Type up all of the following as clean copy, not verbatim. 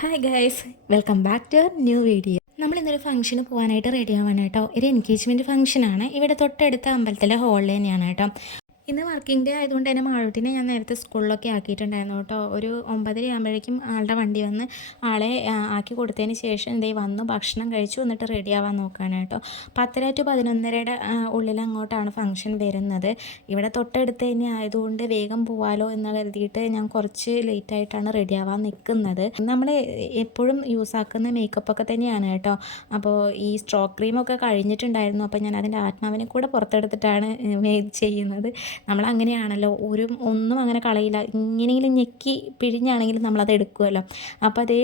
Hi guys, welcome back to new video. നമ്മൾ ഇന്നൊരു ഫംഗ്ഷന് പോകാനായിട്ട് റെഡി ആവാണ് കേട്ടോ. ഒരു എൻഗേജ്മെൻറ്റ് ഫംഗ്ഷനാണ്. ഇവിടെ തൊട്ടടുത്ത അമ്പലത്തിലെ ഹോളിൽ തന്നെയാണ് കേട്ടോ. ഇന്ന് വർക്കിംഗ് ഡേ ആയതുകൊണ്ട് തന്നെ മാളൂട്ടിനെ ഞാൻ നേരത്തെ സ്കൂളിലൊക്കെ ആക്കിയിട്ടുണ്ടായിരുന്നു കേട്ടോ. ഒരു 9:30 ആകുമ്പോഴേക്കും ആളുടെ വണ്ടി വന്ന് ആളെ ആക്കി കൊടുത്തതിന് ശേഷം എന്തേ വന്നു ഭക്ഷണം കഴിച്ചു എന്നിട്ട് റെഡി ആവാൻ നോക്കുകയാണ് കേട്ടോ. 10:30 to 11:30 ഉള്ളിൽ അങ്ങോട്ടാണ് ഫംഗ്ഷൻ വരുന്നത്. ഇവിടെ തൊട്ടടുത്ത് തന്നെ ആയതുകൊണ്ട് വേഗം പോവാലോ എന്ന് കരുതിയിട്ട് ഞാൻ കുറച്ച് ലേറ്റായിട്ടാണ് റെഡി ആവാൻ നിൽക്കുന്നത്. നമ്മൾ എപ്പോഴും യൂസ് ആക്കുന്ന മേക്കപ്പൊക്കെ തന്നെയാണ് കേട്ടോ. അപ്പോൾ ഈ സ്ട്രോക്ക് ക്രീമൊക്കെ കഴിഞ്ഞിട്ടുണ്ടായിരുന്നു. അപ്പോൾ ഞാൻ അതിൻ്റെ ആത്മാവിനെ കൂടെ പുറത്തെടുത്തിട്ടാണ് ചെയ്യുന്നത്. നമ്മളങ്ങനെയാണല്ലോ, ഒന്നും അങ്ങനെ കളയില്ല. ഇങ്ങനെയെങ്കിലും ഞെക്കി പിഴിഞ്ഞാണെങ്കിലും നമ്മളത് എടുക്കുമല്ലോ. അപ്പോൾ അത്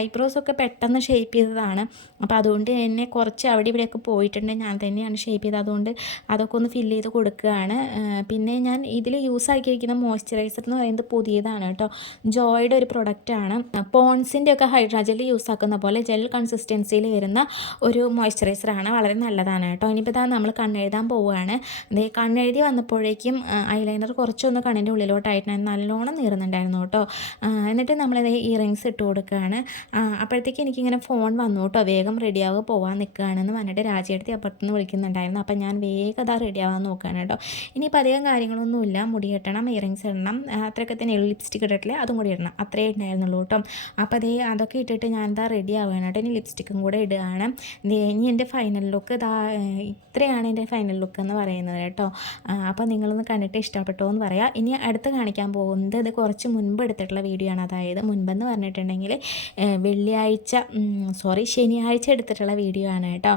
ഐബ്രോസൊക്കെ പെട്ടെന്ന് ഷേപ്പ് ചെയ്തതാണ്. അപ്പോൾ അതുകൊണ്ട് തന്നെ കുറച്ച് അവിടെ ഇവിടെയൊക്കെ പോയിട്ടുണ്ട്. ഞാൻ തന്നെയാണ് ഷേപ്പ് ചെയ്തത്. അതുകൊണ്ട് അതൊക്കെ ഒന്ന് ഫില്ല് ചെയ്ത് കൊടുക്കുകയാണ്. പിന്നെ ഞാൻ ഇതിൽ യൂസ് ആക്കിയിരിക്കുന്ന മോയ്സ്ചറൈസർ എന്ന് പറയുന്നത് പുതിയതാണ് കേട്ടോ. ജോയുടെ ഒരു പ്രൊഡക്റ്റാണ്. പോൺസിൻ്റെ ഒക്കെ ഹൈഡ്രാ ജെൽ യൂസ് ആക്കുന്ന പോലെ ജെൽ കൺസിസ്റ്റൻസിയിൽ വരുന്ന ഒരു മോയ്സ്ചറൈസറാണ്. വളരെ നല്ലതാണ് കേട്ടോ. ഇനിയിപ്പോൾ ഇതാ നമ്മൾ കണ്ണെഴുതാൻ പോവുകയാണ്. കണ്ണെഴുതി വന്നപ്പോഴേക്കും ഐലൈനർ കുറച്ചൊന്ന് കണ്ണിൻ്റെ ഉള്ളിലോട്ടായിട്ട് നല്ലോണം നീറുന്നുണ്ടായിരുന്നു കേട്ടോ. എന്നിട്ട് നമ്മളിത് ഇയറിങ്സ് ഇട്ട് കൊടുക്കുകയാണ്. അപ്പോഴത്തേക്ക് എനിക്കിങ്ങനെ ഫോൺ വന്നു കേട്ടോ. വേഗം റെഡിയാവുക പോകാൻ നിൽക്കുകയാണെന്ന് പറഞ്ഞിട്ട് രാജിയെടുത്ത് അപ്പുറത്തുനിന്ന് വിളിക്കുന്നുണ്ടായിരുന്നു. അപ്പം ഞാൻ വേഗം അതാ റെഡിയാവാൻ നോക്കുകയാണ് കേട്ടോ. ഇനിയിപ്പോൾ അധികം കാര്യങ്ങളൊന്നുമില്ല. മുടി കെട്ടണം, ഇയറിങ്സ് ഇടണം, അത്രയൊക്കെ തന്നെ ലിപ്സ്റ്റിക് ഇട്ടിട്ടില്ലേ അതും കൂടി ഇടണം, അത്രയേ ഉണ്ടായിരുന്നുള്ളൂ കേട്ടോ. അപ്പോൾ അതൊക്കെ ഇട്ടിട്ട് ഞാൻ എന്താ റെഡി ആവുകയാണ് കേട്ടോ. ഇനി ലിപ്സ്റ്റിക്കും കൂടെ ഇടുകയാണ്. ഇനി എൻ്റെ ഫൈനൽ ലുക്ക് ഇത്രയാണ് എൻ്റെ ഫൈനൽ ലുക്ക് എന്ന് പറയുന്നത് കേട്ടോ. അപ്പോൾ നിങ്ങളൊന്ന് കണ്ടിട്ട് ഇഷ്ടപ്പെട്ടോ എന്ന് പറയാം. ഇനി അടുത്ത് കാണിക്കാൻ പോകുന്നത് ഇത് കുറച്ച് മുൻപ് എടുത്തിട്ടുള്ള വീഡിയോ ആണ്. അതായത് മുൻപെന്ന് പറഞ്ഞിട്ടുണ്ടെങ്കിൽ ശനിയാഴ്ച എടുത്തിട്ടുള്ള വീഡിയോ ആണ് കേട്ടോ.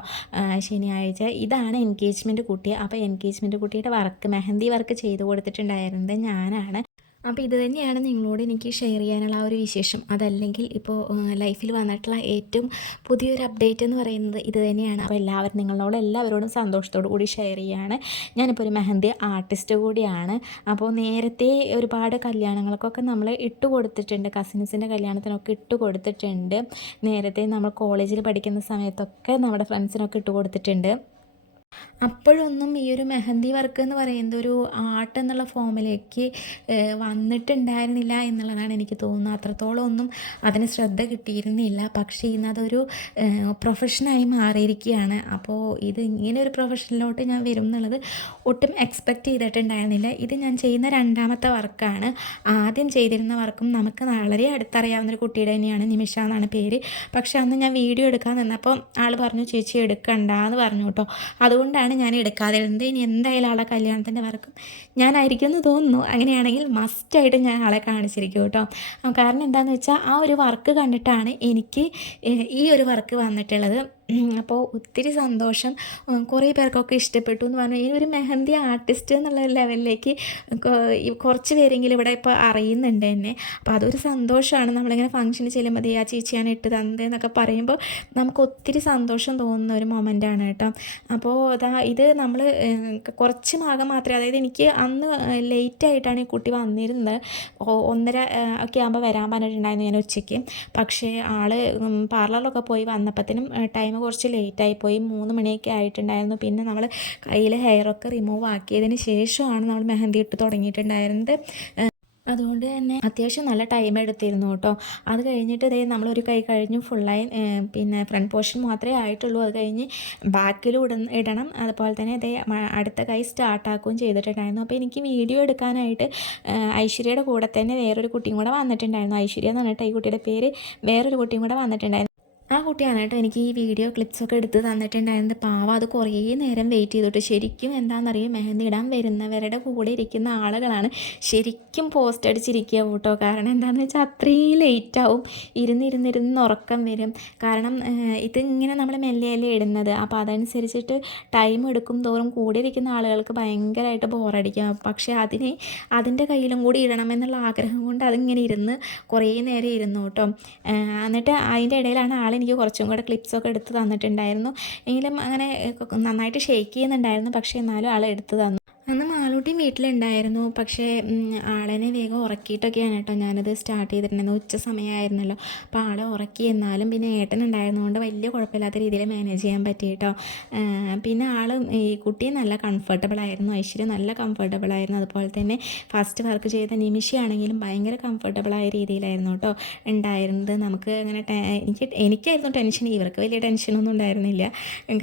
ശനിയാഴ്ച ഇതാണ് എൻഗേജ്മെൻറ്റ് കുട്ടി. അപ്പോൾ എൻഗേജ്മെൻറ്റ് കുട്ടിയുടെ മെഹന്തി വർക്ക് ചെയ്ത് കൊടുത്തിട്ടുണ്ടായിരുന്നത് ഞാനാണ്. അപ്പോൾ ഇത് തന്നെയാണ് നിങ്ങളോട് എനിക്ക് ഷെയർ ചെയ്യാനുള്ള ഒരു വിശേഷം. അതല്ലെങ്കിൽ ഇപ്പോൾ ലൈഫിൽ വന്നിട്ടുള്ള ഏറ്റവും പുതിയൊരു അപ്ഡേറ്റ് എന്ന് പറയുന്നത് ഇത് തന്നെയാണ്. അപ്പോൾ എല്ലാവരോടും സന്തോഷത്തോടു കൂടി ഷെയർ ചെയ്യുകയാണ്. ഞാനിപ്പോൾ ഒരു മെഹന്തി ആർട്ടിസ്റ്റ് കൂടിയാണ്. അപ്പോൾ നേരത്തെ ഒരുപാട് കല്യാണങ്ങൾക്കൊക്കെ നമ്മൾ ഇട്ട് കൊടുത്തിട്ടുണ്ട്. കസിൻസിൻ്റെ കല്യാണത്തിനൊക്കെ ഇട്ട് കൊടുത്തിട്ടുണ്ട്. നേരത്തെ നമ്മൾ കോളേജിൽ പഠിക്കുന്ന സമയത്തൊക്കെ നമ്മുടെ ഫ്രണ്ട്സിനൊക്കെ ഇട്ട് കൊടുത്തിട്ടുണ്ട്. അപ്പോഴൊന്നും ഈ ഒരു മെഹന്തി വർക്ക് എന്ന് പറയുന്നത് ഒരു ആർട്ട് എന്നുള്ള ഫോമിലേക്ക് വന്നിട്ടുണ്ടായിരുന്നില്ല എന്നുള്ളതാണ് എനിക്ക് തോന്നുന്നത്. അത്രത്തോളം ഒന്നും അതിന് ശ്രദ്ധ കിട്ടിയിരുന്നില്ല. പക്ഷേ ഇന്നതൊരു പ്രൊഫഷനായി മാറിയിരിക്കുകയാണ്. അപ്പോൾ ഇങ്ങനെ ഒരു പ്രൊഫഷനിലോട്ട് ഞാൻ വരും എന്നുള്ളത് ഒട്ടും എക്സ്പെക്റ്റ് ചെയ്തിട്ടുണ്ടായിരുന്നില്ല. ഇത് ഞാൻ ചെയ്യുന്ന രണ്ടാമത്തെ വർക്കാണ്. ആദ്യം ചെയ്തിരുന്ന വർക്കും നമുക്ക് വളരെ അടുത്തറിയാവുന്നൊരു കുട്ടിയുടെ തന്നെയാണ്, നിമിഷ എന്നാണ് പേര്. പക്ഷേ അന്ന് ഞാൻ വീഡിയോ എടുക്കാൻ നിന്നപ്പോൾ ആൾ പറഞ്ഞു ചേച്ചി എടുക്കണ്ട എന്ന് പറഞ്ഞു കേട്ടോ. അതുകൊണ്ടാണ് ഞാൻ എടുക്കാതിരുന്നത്. ഇനി എന്തായാലും ആളെ കല്യാണത്തിൻ്റെ വർക്കും ഞാനായിരിക്കും എന്ന് തോന്നുന്നു. അങ്ങനെയാണെങ്കിൽ മസ്റ്റായിട്ട് ഞാൻ ആളെ കാണിച്ചിരിക്കും കേട്ടോ. കാരണം എന്താണെന്ന് വെച്ചാൽ ആ ഒരു വർക്ക് കണ്ടിട്ടാണ് എനിക്ക് ഈ ഒരു വർക്ക് വന്നിട്ടുള്ളത്. അപ്പോൾ ഒത്തിരി സന്തോഷം. കുറേ പേർക്കൊക്കെ ഇഷ്ടപ്പെട്ടു എന്ന് പറഞ്ഞു. ഈ ഒരു മെഹന്തി ആർട്ടിസ്റ്റ് എന്നുള്ള ലെവലിലേക്ക് കുറച്ച് പേരെങ്കിലും ഇവിടെ ഇപ്പോൾ അറിയുന്നുണ്ട് എന്നെ. അപ്പോൾ അതൊരു സന്തോഷമാണ്. നമ്മളിങ്ങനെ ഫംഗ്ഷന് ചെല്ലുമ്പോൾ ആ ചേച്ചിയാണ് ഇട്ട് തന്നതെന്നൊക്കെ പറയുമ്പോൾ നമുക്ക് ഒത്തിരി സന്തോഷം തോന്നുന്ന ഒരു മൊമെൻ്റാണ് കേട്ടോ. അപ്പോൾ ഇത് നമ്മൾ കുറച്ച് ഭാഗം മാത്രമേ, അതായത് എനിക്ക് അന്ന് ലേറ്റായിട്ടാണ് ഈ കുട്ടി വന്നിരുന്നത്. 1:30 ഒക്കെ ആകുമ്പോൾ വരാൻ പറഞ്ഞിട്ടുണ്ടായിരുന്നു ഞാൻ ഉച്ചയ്ക്ക്. പക്ഷേ ആൾ പാർലറിലൊക്കെ പോയി വന്നപ്പോഴത്തേനും ടൈം കുറച്ച് ലേറ്റായിപ്പോയി. 3 മണിയൊക്കെ ആയിട്ടുണ്ടായിരുന്നു. പിന്നെ നമ്മൾ കയ്യിൽ ഹെയറൊക്കെ റിമൂവ് ആക്കിയതിന് ശേഷമാണ് നമ്മൾ മെഹന്തി ഇട്ട് തുടങ്ങിയിട്ടുണ്ടായിരുന്നത്. അതുകൊണ്ട് തന്നെ അത്യാവശ്യം നല്ല ടൈം എടുത്തിരുന്നു കേട്ടോ. അത് കഴിഞ്ഞിട്ട് നമ്മളൊരു കൈ കഴിഞ്ഞു ഫുള്ളായി, പിന്നെ ഫ്രണ്ട് പോർഷൻ മാത്രമേ ആയിട്ടുള്ളൂ. അത് കഴിഞ്ഞ് ബാക്കിലും ഇടണം. അതുപോലെ തന്നെ അടുത്ത കൈ സ്റ്റാർട്ടാക്കുകയും ചെയ്തിട്ടുണ്ടായിരുന്നു. അപ്പോൾ എനിക്ക് വീഡിയോ എടുക്കാനായിട്ട് ഐശ്വര്യയുടെ കൂടെ തന്നെ വേറൊരു കുട്ടിയും കൂടെ വന്നിട്ടുണ്ടായിരുന്നു. ഐശ്വര്യ എന്ന് പറഞ്ഞിട്ട് ഈ കുട്ടിയുടെ പേര്. വേറൊരു കുട്ടിയും കൂടെ വന്നിട്ടുണ്ടായിരുന്നു. ആ കുട്ടിയാണ് കേട്ടോ എനിക്ക് ഈ വീഡിയോ ക്ലിപ്സൊക്കെ എടുത്ത് തന്നിട്ടുണ്ടായിരുന്നത്. പാവം അത് കുറേ നേരം വെയിറ്റ് ചെയ്തിട്ട്. ശരിക്കും എന്താണെന്നറിയാം, മെഹന്തി ഇടാൻ വരുന്നവരുടെ കൂടെ ഇരിക്കുന്ന ആളുകളാണ് ശരിക്കും പോസ്റ്റ് അടിച്ചിരിക്കുക കേട്ടോ. കാരണം എന്താണെന്ന് വെച്ചാൽ അത്രയും ലേറ്റാവും. ഇരുന്നിരുന്ന് ഉറക്കം വരും. കാരണം ഇതിങ്ങനെ നമ്മൾ മെല്ലെയല്ലേ ഇടുന്നത്. അപ്പോൾ അതനുസരിച്ചിട്ട് ടൈം എടുക്കും തോറും കൂടെ ഇരിക്കുന്ന ആളുകൾക്ക് ഭയങ്കരമായിട്ട് ബോറടിക്കും. പക്ഷേ അതിൻ്റെ കയ്യിലും കൂടി ഇടണമെന്നുള്ള ആഗ്രഹം കൊണ്ട് അതിങ്ങനെ കുറേ നേരം ഇരുന്നു കേട്ടോ. എന്നിട്ട് അതിൻ്റെ ഇടയിലാണ് എനിക്ക് കുറച്ചും കൂടെ ക്ലിപ്സൊക്കെ എടുത്ത് തന്നിട്ടുണ്ടായിരുന്നു. എങ്കിലും അങ്ങനെ നന്നായിട്ട് ഷെയ്ക്ക് ചെയ്യുന്നുണ്ടായിരുന്നു. പക്ഷേ എന്നാലും ആൾ എടുത്ത് തന്നു. അന്ന് മാളൂട്ടിയും വീട്ടിലുണ്ടായിരുന്നു. പക്ഷേ ആളെന്നെ വേഗം ഉറക്കിയിട്ടൊക്കെയാണ് കേട്ടോ ഞാനത് സ്റ്റാർട്ട് ചെയ്തിട്ടുണ്ടായിരുന്നത്. ഉച്ച സമയമായിരുന്നല്ലോ. അപ്പോൾ ആളെ ഉറക്കി. എന്നാലും പിന്നെ ഏട്ടനുണ്ടായിരുന്നതുകൊണ്ട് വലിയ കുഴപ്പമില്ലാത്ത രീതിയിൽ മാനേജ് ചെയ്യാൻ പറ്റി കേട്ടോ. പിന്നെ ഈ കുട്ടി നല്ല കംഫർട്ടബിളായിരുന്നു. ഐശ്വര്യ നല്ല കംഫർട്ടബിളായിരുന്നു. അതുപോലെ തന്നെ ഫസ്റ്റ് വർക്ക് ചെയ്ത നിമിഷമാണെങ്കിലും ഭയങ്കര കംഫർട്ടബിളായ രീതിയിലായിരുന്നു കേട്ടോ ഉണ്ടായിരുന്നത്. നമുക്ക് അങ്ങനെ എനിക്കായിരുന്നു ടെൻഷൻ. ഇവർക്ക് വലിയ ടെൻഷനൊന്നും ഉണ്ടായിരുന്നില്ല.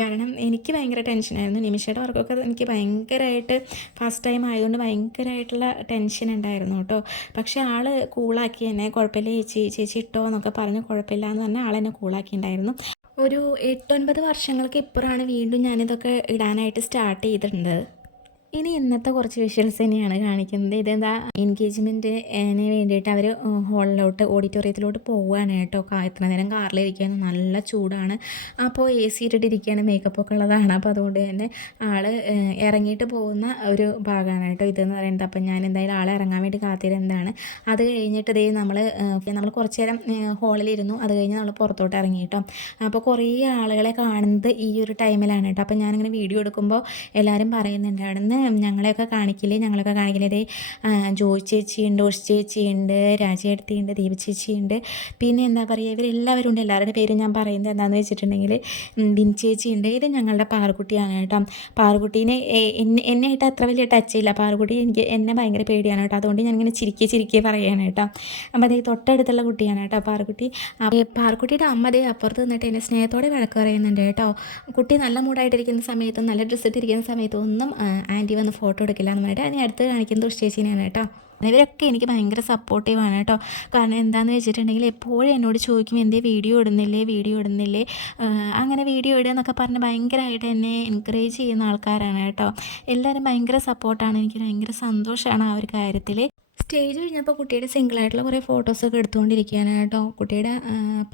കാരണം എനിക്ക് ഭയങ്കര ടെൻഷനായിരുന്നു. നിമിഷയുടെ വർക്കൊക്കെ എനിക്ക് ഭയങ്കരമായിട്ട് ഫസ്റ്റ് ടൈം ആയതുകൊണ്ട് ഭയങ്കരമായിട്ടുള്ള ടെൻഷൻ ഉണ്ടായിരുന്നു കേട്ടോ. പക്ഷേ ആൾ കൂളാക്കി എന്നെ. കുഴപ്പമില്ല ചേച്ചി ഇട്ടോ എന്നൊക്കെ പറഞ്ഞ് കുഴപ്പമില്ല എന്ന് പറഞ്ഞാൽ ആളെന്നെ കൂളാക്കിയിട്ടുണ്ടായിരുന്നു. ഒരു 8-9 വർഷങ്ങൾക്ക് ഇപ്പുറമാണ് വീണ്ടും ഞാനിതൊക്കെ ഇടാനായിട്ട് സ്റ്റാർട്ട് ചെയ്തിട്ടുണ്ട്. ഇനി ഇന്നത്തെ കുറച്ച് വിഷ്വൽസ് തന്നെയാണ് കാണിക്കുന്നത്. ഇതെന്താ എൻഗേജ്മെൻറ്റിന് വേണ്ടിയിട്ട് അവർ ഓഡിറ്റോറിയത്തിലോട്ട് പോവുകയാണ് കേട്ടോ. ഇത്ര നേരം കാറിലിരിക്കുകയാണ്, നല്ല ചൂടാണ്. അപ്പോൾ AC ഇട്ടിട്ടിരിക്കുകയാണ്, മേക്കപ്പൊക്കെ ഉള്ളതാണ്. അപ്പോൾ അതുകൊണ്ട് തന്നെ ആൾ ഇറങ്ങിയിട്ട് പോകുന്ന ഒരു ഭാഗമാണ് കേട്ടോ ഇതെന്ന് പറയുന്നത്. അപ്പം ഞാൻ എന്തായാലും ആളെ ഇറങ്ങാൻ വേണ്ടി കാത്തിരുന്നതാണ്. അത് കഴിഞ്ഞിട്ട് നമ്മൾ കുറച്ച് നേരം ഹോളിലിരുന്നു. അത് കഴിഞ്ഞ് നമ്മൾ പുറത്തോട്ട് ഇറങ്ങി കേട്ടോ. അപ്പോൾ കുറേ ആളുകളെ കാണുന്നത് ഈ ഒരു ടൈമിലാണ് കേട്ടോ. അപ്പം ഞാനിങ്ങനെ വീഡിയോ എടുക്കുമ്പോൾ എല്ലാവരും പറയുന്നുണ്ടായിരുന്നു, ഞങ്ങളെയൊക്കെ കാണിക്കില്ലേ ഇതേ ജോയ് ചേച്ചിയുണ്ട്, ഉഷ് ചേച്ചിയുണ്ട്, രാജേട്ടത്തിയുണ്ട്, ദീപ ചേച്ചിയുണ്ട്, പിന്നെ എന്താ പറയുക ഇവരെല്ലാവരും ഉണ്ട്. എല്ലാവരുടെ പേരും ഞാൻ പറയുന്നത് എന്താണെന്ന് വെച്ചിട്ടുണ്ടെങ്കിൽ ബിൻ ചേച്ചിയുണ്ട്. ഇത് ഞങ്ങളുടെ പാറുക്കുട്ടിയാണ് കേട്ടോ. പാറുക്കുട്ടീനെ എന്നെയായിട്ട് അത്ര വലിയ ടച്ച് ഇല്ല. പാറുക്കുട്ടി എന്നെ ഭയങ്കര പേടിയാണ് കേട്ടോ. അതുകൊണ്ട് ഞാനിങ്ങനെ ചിരിക്കെ പറയുകയാണ് കേട്ടോ. അപ്പോൾ അതേ തൊട്ടടുത്തുള്ള കുട്ടിയാണ് കേട്ടോ പാറുക്കുട്ടി. പാറുക്കുട്ടിയുടെ അമ്മ അതേ അപ്പുറത്ത് നിന്നിട്ട് എന്നെ സ്നേഹത്തോടെ വഴക്ക് പറയുന്നുണ്ട് കേട്ടോ. കുട്ടി നല്ല മൂഡായിട്ടിരിക്കുന്ന സമയത്തും നല്ല ഡ്രസ്സ് ഇട്ടിരിക്കുന്ന സമയത്തും ഒന്നും ആൻറ്റി വന്ന് ഫോട്ടോ എടുക്കില്ല എന്ന് പറഞ്ഞിട്ട് അതിന് അടുത്ത് കാണിക്കുന്നത് ഉഷ് ചേച്ചീനെയാണ് കേട്ടോ. ഇവരൊക്കെ എനിക്ക് ഭയങ്കര സപ്പോർട്ടീവാണ് കേട്ടോ. കാരണം എന്താണെന്ന് വെച്ചിട്ടുണ്ടെങ്കിൽ എപ്പോഴും എന്നോട് ചോദിക്കും എന്തേ വീഡിയോ ഇടുന്നില്ലേ അങ്ങനെ വീഡിയോ ഇടുക എന്നൊക്കെ പറഞ്ഞ് ഭയങ്കരമായിട്ട് എന്നെ എൻകറേജ് ചെയ്യുന്ന ആൾക്കാരാണ് കേട്ടോ. എല്ലാവരും ഭയങ്കര സപ്പോർട്ടാണ്. എനിക്ക് ഭയങ്കര സന്തോഷമാണ് ആ ഒരു കാര്യത്തിൽ. സ്റ്റേജ് കഴിഞ്ഞപ്പോൾ കുട്ടിയുടെ സിംഗിളായിട്ടുള്ള കുറേ ഫോട്ടോസൊക്കെ എടുത്തുകൊണ്ടിരിക്കുകയാണ് കേട്ടോ. കുട്ടിയുടെ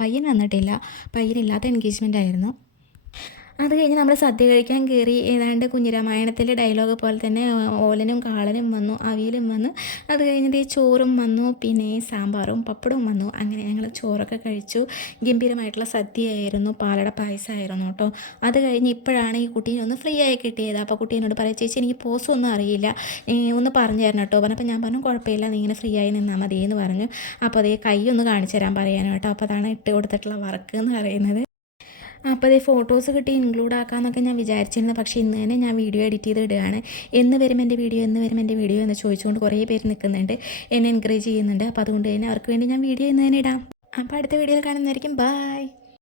പയ്യൻ വന്നിട്ടില്ല, പയ്യനില്ലാത്ത എൻഗേജ്മെൻ്റ് ആയിരുന്നു. അത് കഴിഞ്ഞ് നമ്മൾ സദ്യ കഴിക്കാൻ കയറി. ഏതാണ്ട് കുഞ്ഞിരാമായണത്തിലെ ഡയലോഗ് പോലെ തന്നെ ഓലനും കാളനും വന്നു, അവിയലും വന്നു. അത് കഴിഞ്ഞിട്ട് ചോറും വന്നു, പിന്നെ സാമ്പാറും പപ്പടവും വന്നു. അങ്ങനെ ഞങ്ങൾ ചോറൊക്കെ കഴിച്ചു. ഗംഭീരമായിട്ടുള്ള സദ്യയായിരുന്നു, പാലട പായസമായിരുന്നു കേട്ടോ. അത് കഴിഞ്ഞ് ഇപ്പോഴാണ് ഈ കുട്ടീനെ ഒന്ന് ഫ്രീ ആയി കിട്ടിയത്. അപ്പോൾ കുട്ടി എന്നോട് പറയാം, ചേച്ചി എനിക്ക് പോസൊന്നും അറിയില്ല, ഒന്ന് പറഞ്ഞു തരണം കേട്ടോ പറഞ്ഞപ്പോൾ ഞാൻ പറഞ്ഞു കുഴപ്പമില്ല, നീ ഇങ്ങനെ ഫ്രീ ആയി നിന്നാൽ മതി എന്ന് പറഞ്ഞു. അപ്പോൾ അതേ കൈ ഒന്ന് കാണിച്ചു തരാൻ പറയാനോ കേട്ടോ. അപ്പോൾ അതാണ് ഇട്ട് കൊടുത്തിട്ടുള്ള വർക്ക് എന്ന് പറയുന്നത്. അപ്പോൾ അതേ ഫോട്ടോസ് കിട്ടി ഇൻക്ലൂഡ് ആക്കാമെന്നൊക്കെ ഞാൻ വിചാരിച്ചിരുന്നു. പക്ഷേ ഇന്ന് തന്നെ ഞാൻ വീഡിയോ എഡിറ്റ് ചെയ്ത് ഇടുകയാണ്. എന്ന് വരും എൻ്റെ വീഡിയോ എന്ന് ചോദിച്ചുകൊണ്ട് കുറേ പേര് നിൽക്കുന്നുണ്ട്, എന്നെ എൻകറേജ് ചെയ്യുന്നുണ്ട്. അപ്പോൾ അതുകൊണ്ട് തന്നെ അവർക്ക് വേണ്ടി ഞാൻ വീഡിയോ ഇന്ന് തന്നെ ഇടാം. അപ്പോൾ അടുത്ത വീഡിയോയിൽ കാണുന്നതായിരിക്കും. ബൈ.